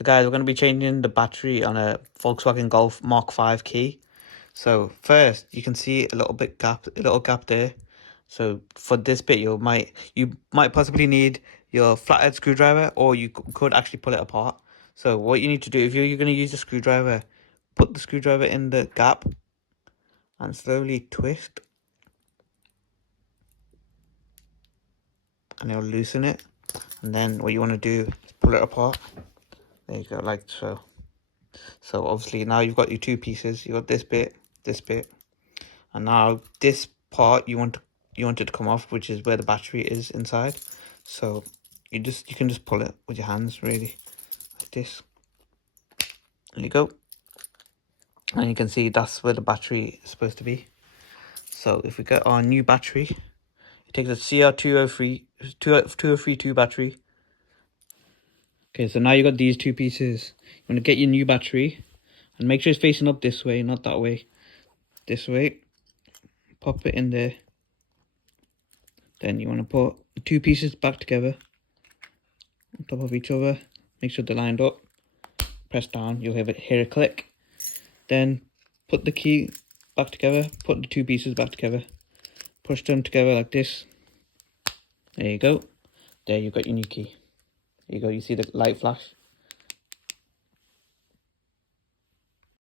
So guys, we're going to be changing the battery on a Volkswagen Golf Mark 5 key. So first, you can see a little gap there. So for this bit, you might possibly need your flathead screwdriver, or you could actually pull it apart. So what you need to do, if you're going to use a screwdriver, put the screwdriver in the gap and slowly twist, and it'll loosen it. And then what you want to do is pull it apart. There you go, like so. So obviously now you've got your two pieces. You got this bit, and now this part you want it to come off, which is where the battery is inside. So you can just pull it with your hands, really, like this. There you go. And you can see that's where the battery is supposed to be. So if we get our new battery, you take the CR2032 battery. Okay, so now you got these two pieces. You want to get your new battery and make sure it's facing up this way, not that way. This way. Pop it in there. Then you want to put the two pieces back together on top of each other. Make sure they're lined up. Press down, you'll hear a click. Then put the key back together, put the two pieces back together. Push them together like this. There you go. There you got your new key. There you go, you see the light flash.